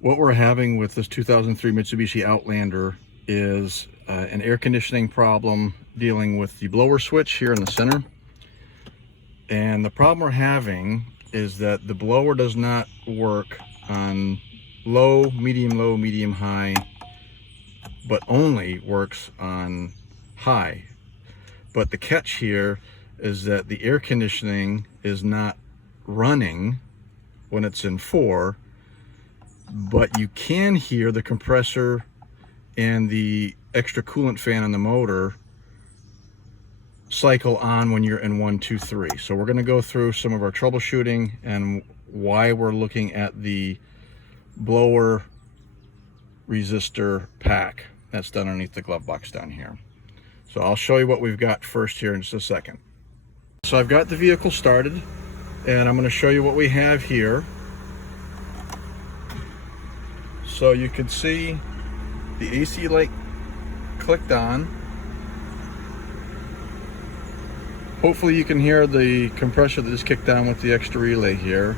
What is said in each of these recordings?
What we're having with this 2003 Mitsubishi Outlander is an air conditioning problem dealing with the blower switch here in the center. And the problem we're having is that the blower does not work on low, medium, high, but only works on high. But the catch here is that the air conditioning is not running when it's in 4, but you can hear the compressor and the extra coolant fan on the motor cycle on when you're in 1, 2, 3. So we're going to go through some of our troubleshooting and why we're looking at the blower resistor pack that's done underneath the glove box down here. So I'll show you what we've got first here in just a second. So I've got the vehicle started and I'm going to show you what we have here. So you can see the AC light clicked on. Hopefully you can hear the compressor that is kicked on with the extra relay here.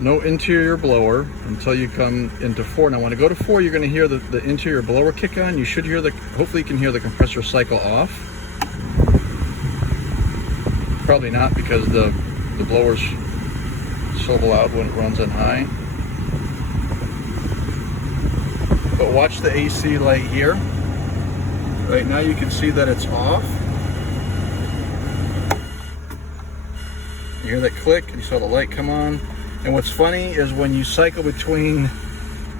No interior blower until you come into 4. Now when I go to 4, you're going to hear the interior blower kick on. You should hear hopefully you can hear the compressor cycle off. Probably not, because the blower's so loud when it runs on high. But watch the AC light here. Right now you can see that it's off. You hear that click and you saw the light come on. And what's funny is when you cycle between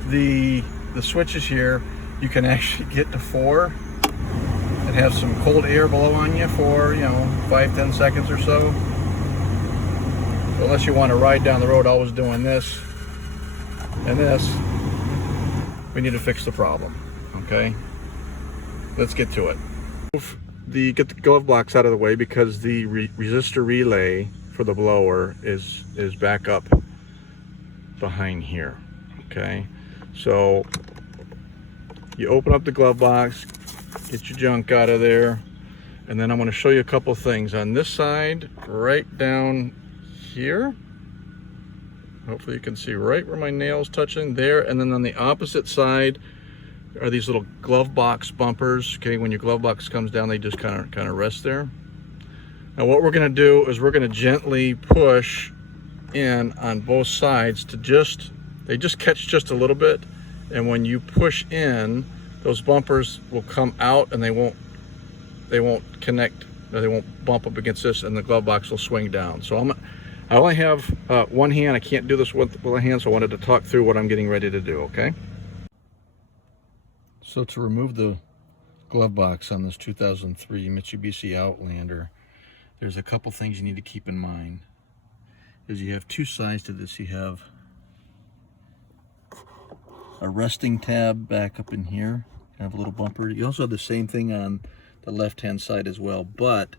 the switches here, you can actually get to 4 and have some cold air blow on you for, 5-10 seconds or so. Unless you want to ride down the road always doing this and this, we need to fix the problem. Okay, let's get to it. Get the glove box out of the way because the resistor relay for the blower is back up behind here. Okay, so you open up the glove box, get your junk out of there, and then I'm going to show you a couple things on this side, right down here. Hopefully you can see right where my nail's touching there, and then on the opposite side are these little glove box bumpers. Okay, when your glove box comes down, they just kind of rest there. Now what we're going to do is we're going to gently push in on both sides to they just catch just a little bit, and when you push in, those bumpers will come out and they won't connect, or they won't bump up against this, and the glove box will swing down. So I only have one hand. I can't do this with a hand, so I wanted to talk through what I'm getting ready to do, okay? So to remove the glove box on this 2003 Mitsubishi Outlander, there's a couple things you need to keep in mind. Is you have two sides to this. You have a resting tab back up in here. You have a little bumper. You also have the same thing on the left-hand side as well, but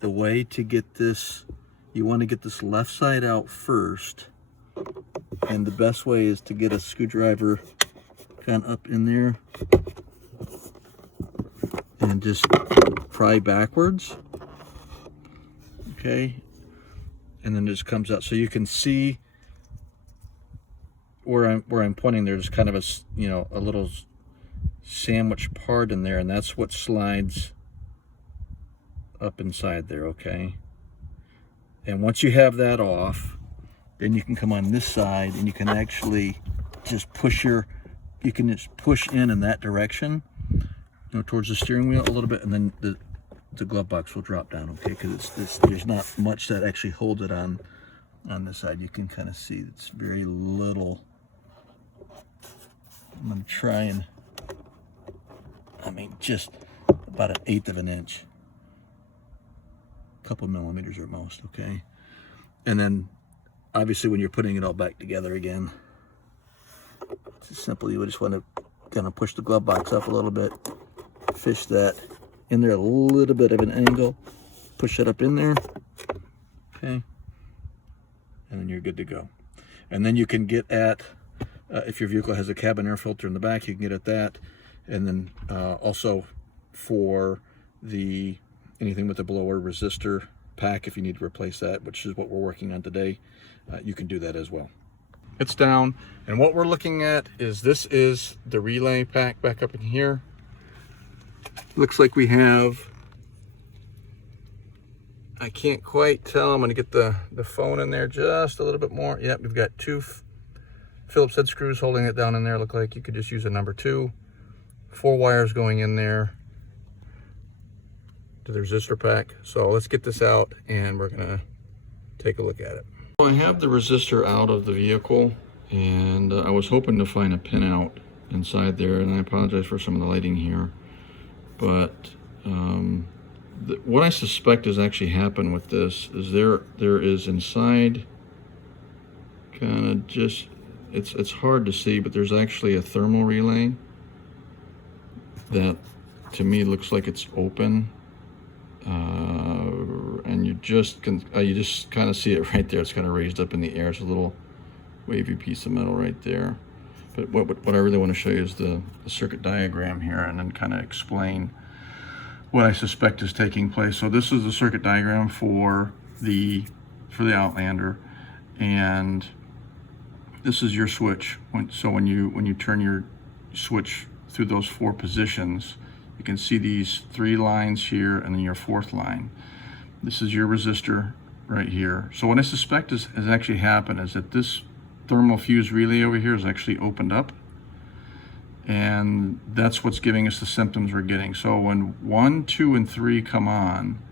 the way to get this, you want to get this left side out first, and the best way is to get a screwdriver kind of up in there and just pry backwards, okay, and then it just comes out. So you can see where I'm pointing. There's kind of a little sandwich part in there, and that's what slides up inside there, okay? And once you have that off, then you can come on this side and you can actually just push in that direction, towards the steering wheel a little bit, and then the glove box will drop down, okay? Because there's not much that actually holds it on this side. You can kind of see it's very little. I'm going to try and, just about 1/8 of an inch. Couple millimeters at most, okay? And then obviously when you're putting it all back together again, it's just simple. You would just want to kind of push the glove box up a little bit, fish that in there a little bit of an angle, push it up in there, okay, and then you're good to go. And then you can get at, if your vehicle has a cabin air filter in the back, you can get at that. And then also for anything with the blower resistor pack if you need to replace that, which is what we're working on today. You can do that as well. It's down, and what we're looking at is this is the relay pack back up in here. Looks like we have, I can't quite tell, I'm going to get the phone in there just a little bit more. Yep, we've got 2 Phillips head screws holding it down in there. Look like you could just use a number 2. 4 wires going in there to the resistor pack. So let's get this out and we're going to take a look at it. So I have the resistor out of the vehicle, and I was hoping to find a pinout inside there, and I apologize for some of the lighting here, but what I suspect has actually happened with this is there is inside, kind of just, it's hard to see, but there's actually a thermal relay that to me looks like it's open, and you just kind of see it right there. It's kind of raised up in the air. It's a little wavy piece of metal right there. But what I really want to show you is the circuit diagram here, and then kind of explain what I suspect is taking place. So this is the circuit diagram for the Outlander, and this is your switch. So when you turn your switch through those 4 positions, you can see these 3 lines here and then your 4th line. This is your resistor right here. So what I suspect has actually happened is that this thermal fuse relay over here is actually opened up, and that's what's giving us the symptoms we're getting. So when 1, 2, and 3 come on,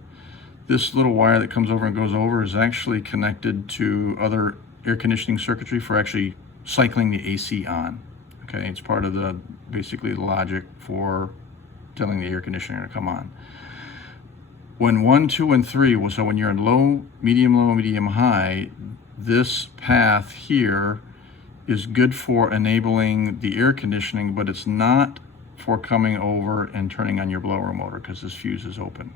this little wire that comes over and goes over is actually connected to other air conditioning circuitry for actually cycling the AC on. Okay, it's part of basically the logic for telling the air conditioner to come on. When 1, 2, and 3, so when you're in low, medium, high, this path here is good for enabling the air conditioning, but it's not for coming over and turning on your blower motor because this fuse is open.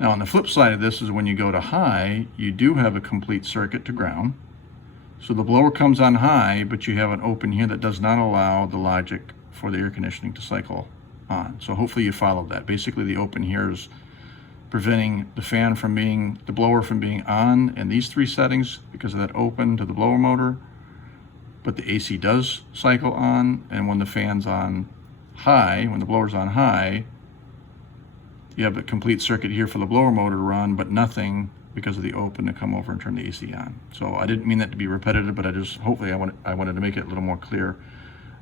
Now on the flip side of this is when you go to high, you do have a complete circuit to ground. So the blower comes on high, but you have an open here that does not allow the logic for the air conditioning to cycle on. So hopefully you followed that. Basically the open here is preventing the blower from being on in these 3 settings because of that open to the blower motor, but the AC does cycle on, and when the fan's on high, when the blower's on high, you have a complete circuit here for the blower motor to run, but nothing because of the open to come over and turn the AC on. So I didn't mean that to be repetitive, but hopefully I wanted to make it a little more clear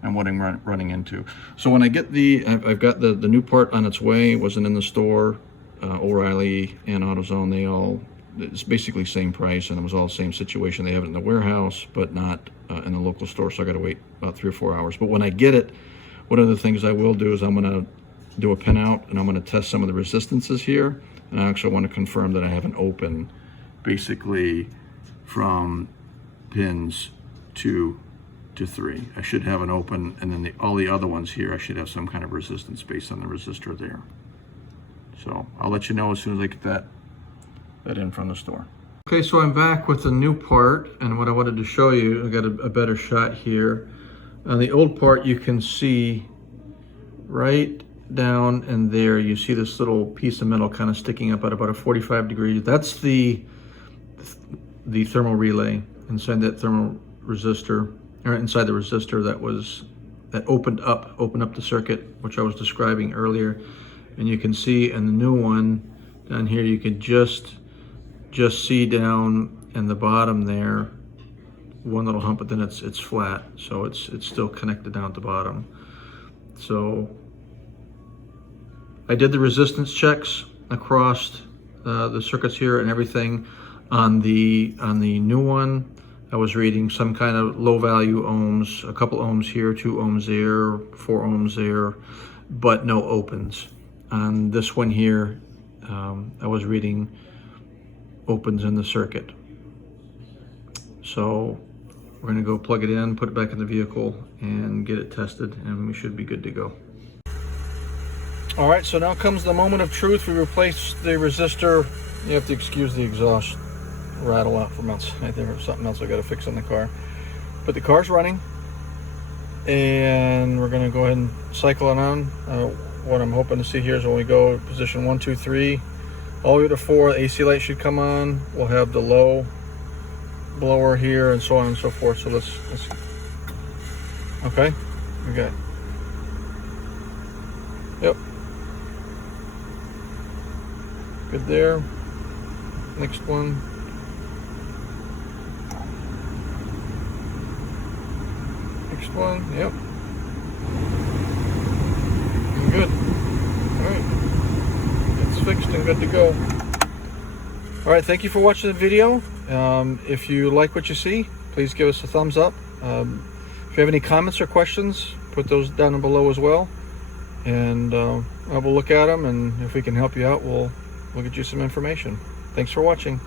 on what I'm running into. So when I get I've got the new part on its way. It wasn't in the store. O'Reilly and AutoZone, it's basically same price, and it was all the same situation. They have it in the warehouse, but not in the local store, so I got to wait about 3 or 4 hours. But when I get it, one of the things I will do is I'm going to do a pinout, and I'm going to test some of the resistances here, and I actually want to confirm that I have an open, basically from pins 2 to 3. I should have an open, and then all the other ones here, I should have some kind of resistance based on the resistor there. So I'll let you know as soon as I get that in from the store. Okay, so I'm back with the new part, and what I wanted to show you, I got a better shot here. On the old part, you can see right down in there, you see this little piece of metal kind of sticking up at about a 45 degrees. That's the thermal relay inside that thermal resistor, or inside the resistor that opened up the circuit, which I was describing earlier. And you can see in the new one down here, you can just see down in the bottom there one little hump, but then it's flat, so it's still connected down at the bottom. So I did the resistance checks across the circuits here and everything. On the new one, I was reading some kind of low value ohms, a couple ohms here, 2 ohms there, 4 ohms there, but no opens. On this one here, I was reading opens in the circuit. So we're gonna go plug it in, put it back in the vehicle, and get it tested, and we should be good to go. All right, so now comes the moment of truth. We replaced the resistor. You have to excuse the exhaust rattle out from outside. I think there's something else I gotta fix on the car. But the car's running, and we're gonna go ahead and cycle it on. What I'm hoping to see here is when we go position 1, 2, 3, all the way to 4, the AC light should come on. We'll have the low blower here and so on and so forth. So let's okay. Okay. Yep. Good there. Next one. Next one. Yep. Good. Alright. It's fixed and good to go. Alright, thank you for watching the video. If you like what you see, please give us a thumbs up. If you have any comments or questions, put those down below as well. And I will look at them, and if we can help you out, we'll get you some information. Thanks for watching.